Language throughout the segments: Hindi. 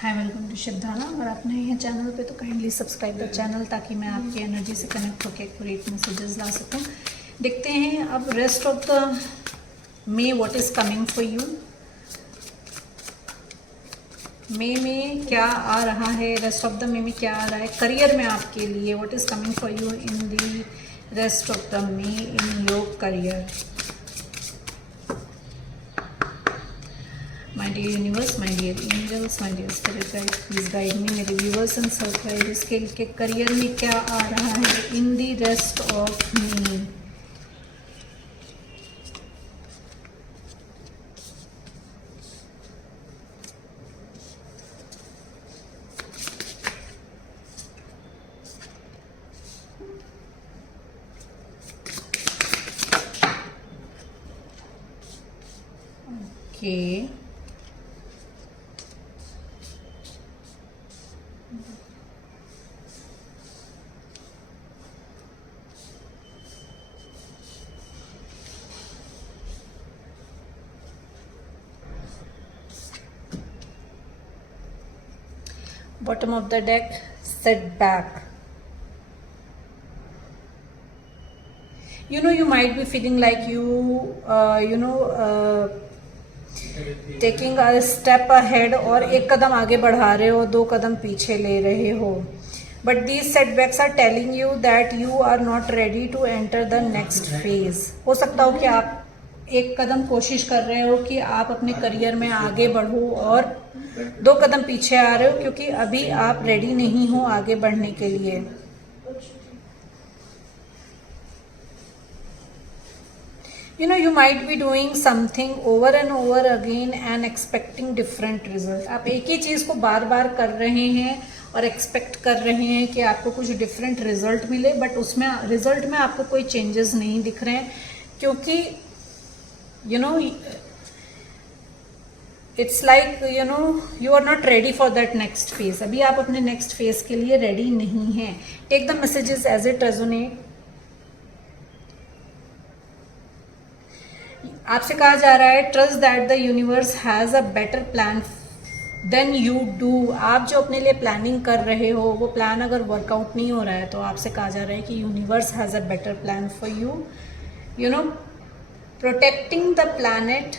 Hi, welcome to शिवधाना। अगर आप नए हैं चैनल पे तो काइंडली सब्सक्राइब द चैनल ताकि मैं आपकी एनर्जी से कनेक्ट होकर एक्यूरेट मैसेजेस ला सकूं। देखते हैं अब rest of the May what is coming for you. May में क्या आ रहा है, रेस्ट ऑफ द मे में क्या आ रहा है करियर में आपके लिए। What is coming for you in the rest of the May in your career. My dear universe, my dear angels, my dear spirit guide, please guide me. मेरे व्यूवर्स एंड सब्सक्राइबर्स के करियर में क्या आ रहा है in the rest of me. Okay, bottom of the deck, setback. You might be feeling like taking a step ahead, और एक कदम आगे बढ़ा रहे हो, दो कदम पीछे ले रहे हो. But these setbacks are telling you that you are not ready to enter the next phase. हो सकता हो कि आप एक कदम कोशिश कर रहे हो कि आप अपने करियर में आगे बढ़ो और दो कदम पीछे आ रहे हो क्योंकि अभी आप रेडी नहीं हो आगे बढ़ने के लिए. You might be doing something over and over again and expecting different result. आप एक ही चीज को बार बार कर रहे हैं और एक्सपेक्ट कर रहे हैं कि आपको कुछ डिफरेंट रिजल्ट मिले, बट उसमें रिजल्ट में आपको कोई चेंजेस नहीं दिख रहे हैं क्योंकि it's like you are not ready for that next phase. अभी आप अपने नेक्स्ट फेज के लिए रेडी नहीं हैं. Take the messages as it resonate. आपसे कहा जा रहा है trust that the universe has a better plan than you do. आप जो अपने लिए प्लानिंग कर रहे हो वो प्लान अगर वर्कआउट नहीं हो रहा है तो आपसे कहा जा रहा है कि universe has a better plan for you. Protecting the planet,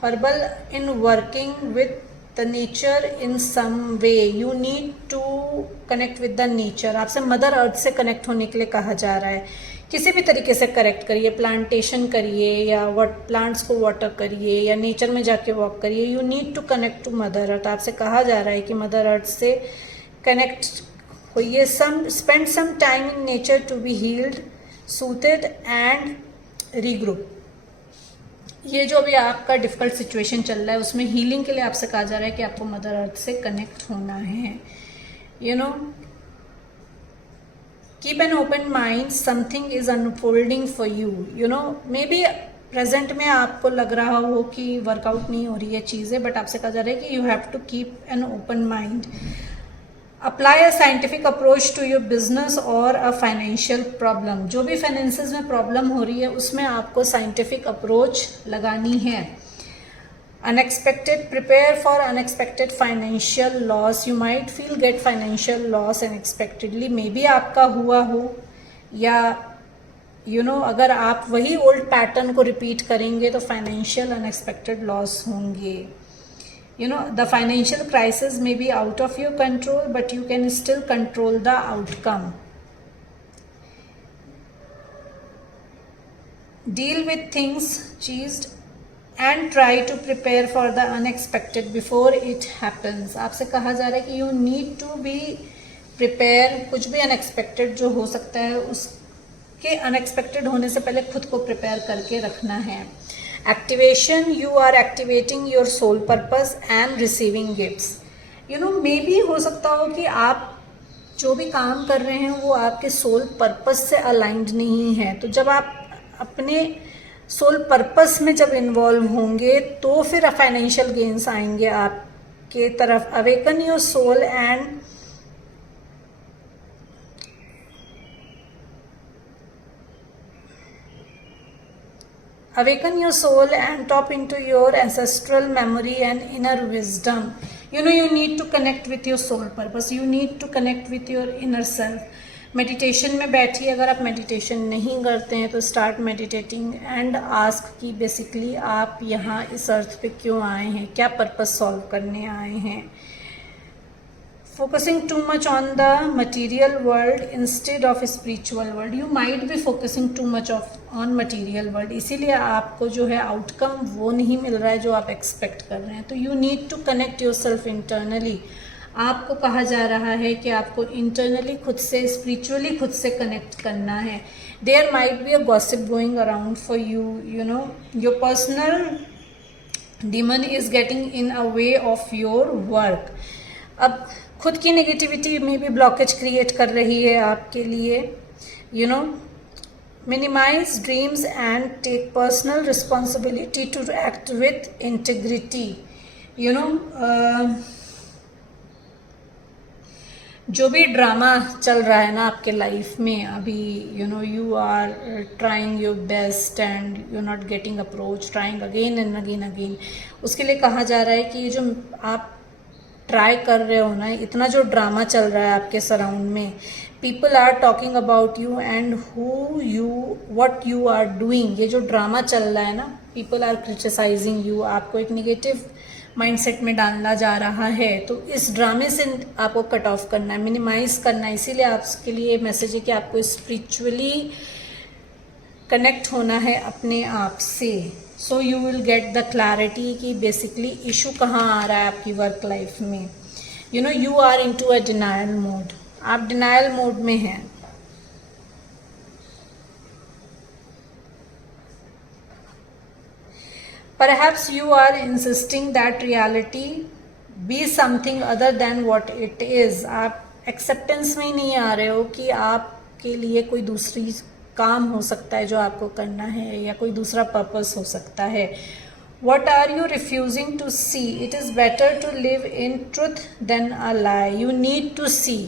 herbal in working with the nature in some way. You need to connect with the nature. आपसे मदर अर्थ से कनेक्ट होने के लिए कहा जा रहा है. किसी भी तरीके से करेक्ट करिए, प्लांटेशन करिए या प्लांट्स को वाटर करिए या नेचर में जाके वॉक करिए. You need to connect to mother earth. आपसे कहा जा रहा है कि मदर अर्थ से कनेक्ट होइए. Spend some time in nature to be healed, soothed and regroup. ये जो भी आपका डिफिकल्ट सिचुएशन चल रहा है उसमें हीलिंग के लिए आपसे कहा जा रहा है कि आपको मदर अर्थ से कनेक्ट होना है. Keep an open mind, something is unfolding for you. May be present में आपको लग रहा हो कि वर्कआउट नहीं हो रही है चीज़ें, बट आपसे कहा जा रहा है कि you have to keep an open mind. Apply a scientific approach to your business और अ फाइनेंशियल प्रॉब्लम. जो भी फाइनेंसेस में प्रॉब्लम हो रही है उसमें आपको साइंटिफिक अप्रोच लगानी है. Unexpected, prepare for unexpected financial loss. You might feel get financial loss unexpectedly. May be आपका हुआ हो या अगर आप वही ओल्ड पैटर्न को रिपीट करेंगे तो फाइनेंशियल अनएक्सपेक्टेड लॉस होंगे. The financial crisis may be out of your control, but you can still control the outcome. Deal with things cheesed and try to prepare for the unexpected before it happens. आपसे कहा जा रहा है कि you need to be prepare. कुछ भी unexpected जो हो सकता है उसके unexpected होने से पहले खुद को prepare करके रखना है. Activation, you are activating your soul purpose and receiving gifts. May be हो सकता हो कि आप जो भी काम कर रहे हैं वो आपके सोल पर्पस से अलाइंड नहीं है. तो जब आप अपने सोल पर्पस में जब इन्वॉल्व होंगे तो फिर फाइनेंशियल गेन्स आएंगे आपके तरफ. Awaken your soul and Awaken your soul and tap into your ancestral memory and inner wisdom. you need to connect with your soul purpose, you need to connect with your inner self. Meditation में बैठिए, अगर आप मेडिटेशन नहीं करते हैं तो स्टार्ट मेडिटेटिंग एंड आस्क कि बेसिकली आप यहाँ इस अर्थ पे क्यों आए हैं, क्या पर्पस सॉल्व करने आए हैं. Focusing too much on the material world instead of spiritual world. You might be focusing too much on material world, इसीलिए आपको जो है आउटकम वो नहीं मिल रहा है जो आप एक्सपेक्ट कर रहे हैं. तो you need to connect yourself internally. आपको कहा जा रहा है कि आपको इंटरनली खुद से, स्पिरिचुअली खुद से कनेक्ट करना है. There might be a gossip going around for you, your personal demon is getting in a way of your work. अब खुद की नेगेटिविटी में भी ब्लॉकेज क्रिएट कर रही है आपके लिए. Minimize dreams and take personal responsibility to act with integrity. जो भी ड्रामा चल रहा है ना आपके लाइफ में अभी, you are trying your best and you are not getting approach, trying again and again. उसके लिए कहा जा रहा है कि ये जो आप ट्राई कर रहे हो ना, इतना जो ड्रामा चल रहा है आपके सराउंड में, people are talking about you and what you are doing. ये जो ड्रामा चल रहा है ना, पीपल आर क्रिटिसाइजिंग यू, आपको एक नेगेटिव माइंडसेट में डालना जा रहा है. तो इस ड्रामे से आपको कट ऑफ करना है, मिनिमाइज करना है. इसीलिए आपके लिए मैसेज है कि आपको स्पिरिचुअली कनेक्ट होना है अपने आप से. So you will get the clarity कि बेसिकली इशू कहाँ आ रहा है आपकी वर्क लाइफ में. You are into a denial mode, आप डिनायल मोड में हैं. Perhaps you are insisting that reality be something other than what it is. आप एक्सेप्टेंस में ही नहीं आ रहे हो कि आपके लिए कोई दूसरी काम हो सकता है जो आपको करना है, या कोई दूसरा पर्पस हो सकता है. What are you refusing to see? It is better to live in truth than a lie. You need to see.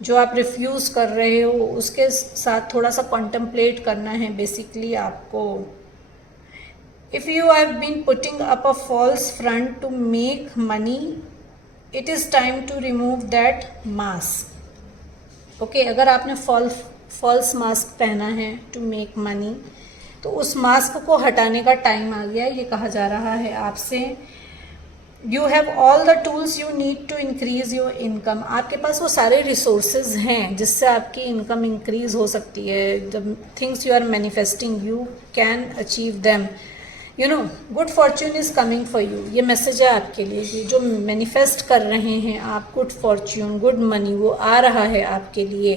जो आप रिफ्यूज कर रहे हो उसके साथ थोड़ा सा कॉन्टम्पलेट करना है बेसिकली आपको. If you have been putting up a false front to make money, it is time to remove that mask. Okay, अगर आपने false mask पहना है to make money, तो उस मास्क को हटाने का टाइम आ गया है, ये कहा जा रहा है आपसे. You have all the tools you need to increase your income. आपके पास वो सारे रिसोर्सेज हैं जिससे आपकी इनकम इंक्रीज हो सकती है. The things you are manifesting, you can achieve them. Good Fortune is coming for you. ये मैसेज है आपके लिए कि जो मैनिफेस्ट कर रहे हैं आप, गुड फॉर्च्यून, गुड मनी, वो आ रहा है आपके लिए.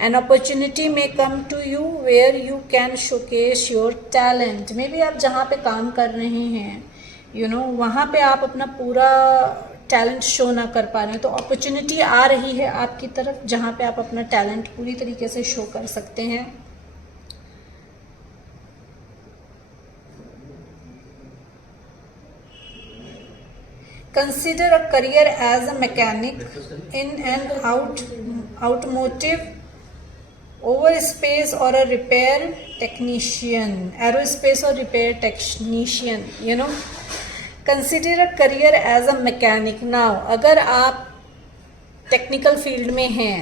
An opportunity may come to you where you can showcase your talent. Maybe आप जहाँ पे काम कर रहे हैं, वहाँ पे आप अपना पूरा टैलेंट शो ना कर पा रहे हैं, तो अपॉर्चुनिटी आ रही है आपकी तरफ जहाँ पे आप अपना टैलेंट पूरी तरीके से शो कर सकते हैं. Consider a career as a mechanic in an automotive, overspace or a repair technician, aerospace or repair technician. Consider a career as a mechanic. Now, अगर आप टेक्निकल फील्ड में हैं,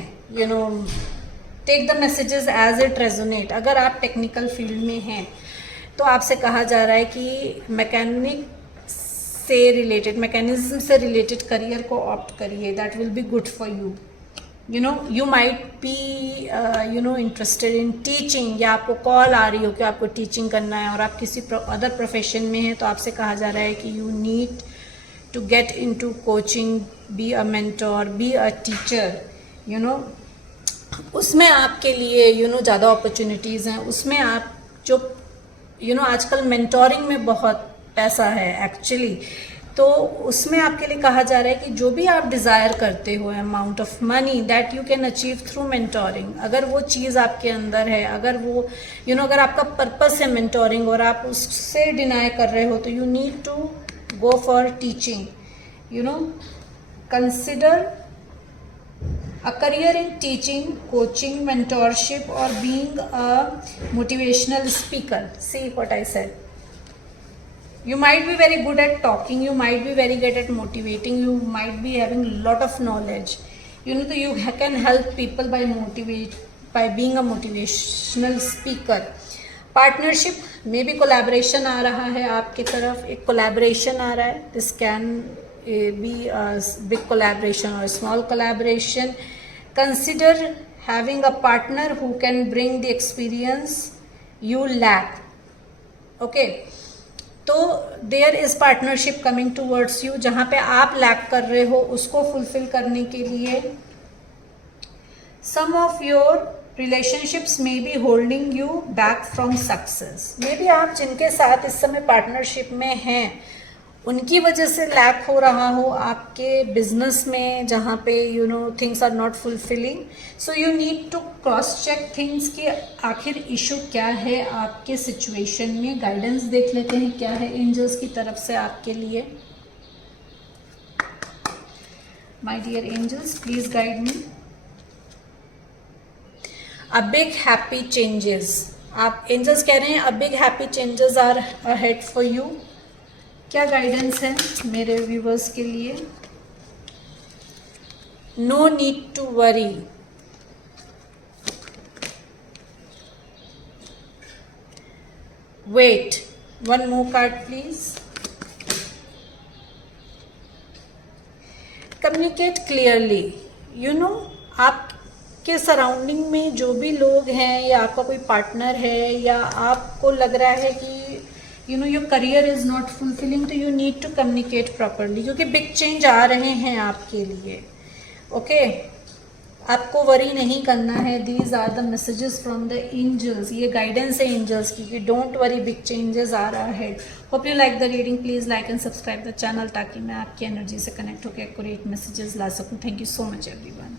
take the messages as it resonate. अगर आप टेक्निकल फील्ड में हैं तो आपसे कहा जा रहा है कि मैकेनिक से रिलेटेड, मैकेनिज्म से रिलेटेड करियर को ऑप्ट करिए. That will be good for you. You might be interested in teaching, या आपको कॉल आ रही हो कि आपको टीचिंग करना है और आप किसी अदर प्रोफेशन में हैं, तो आपसे कहा जा रहा है कि you need to get into coaching, be a mentor, be a teacher. उसमें आपके लिए ज़्यादा अपॉर्चुनिटीज़ हैं. उसमें आप जो आजकल मेंटोरिंग में बहुत पैसा है एक्चुअली, तो उसमें आपके लिए कहा जा रहा है कि जो भी आप डिज़ायर करते हो amount of money that you can achieve through mentoring. अगर वो चीज़ आपके अंदर है, अगर वो अगर आपका पर्पस है मेंटोरिंग और आप उससे डिनाई कर रहे हो, तो you need to go for teaching. Consider a career in teaching, coaching, mentorship और being a motivational speaker. See what I said. You might be very good at talking, you might be very good at motivating, you might be having lot of knowledge. You know, you can help people by being a motivational speaker. Partnership में भी कोलैबोरेशन आ रहा है आपकी तरफ, एक कोलैबोरेशन आ रहा है. This can be big collaboration और small collaboration. Consider having a partner who can bring the experience you lack. Okay, तो there is partnership coming towards you, जहां पे आप लैक कर रहे हो उसको फुलफिल करने के लिए. Some of your relationships may be holding you back from success. Maybe आप जिनके साथ इस समय पार्टनरशिप में हैं उनकी वजह से लैक हो रहा हो आपके बिजनेस में, जहाँ पे you know things are not fulfilling. So you need to cross check things कि आखिर इशू क्या है आपके सिचुएशन में. गाइडेंस देख लेते हैं क्या है एंजल्स की तरफ से आपके लिए. My dear angels, please guide me. A big happy changes, आप एंजल्स कह रहे हैं a big happy changes are ahead for you. क्या गाइडेंस है मेरे व्यूवर्स के लिए? No need to worry. Wait, one more card please. Communicate clearly. You know, आपके सराउंडिंग में जो भी लोग हैं या आपका कोई पार्टनर है या आपको लग रहा है कि you know your career is not fulfilling, तो you need to communicate properly, क्योंकि बिग चेंज आ रहे हैं आपके लिए. ओके, आपको वरी नहीं करना है. These are the messages from the angels. ये गाइडेंस है एंजल्स की कि don't worry, big changes are ahead. Hope you like the reading. Please like and subscribe the channel ताकि मैं आपकी एनर्जी से कनेक्ट होकर एक्यूरेट मैसेजेस ला सकूं. Thank you so much everyone.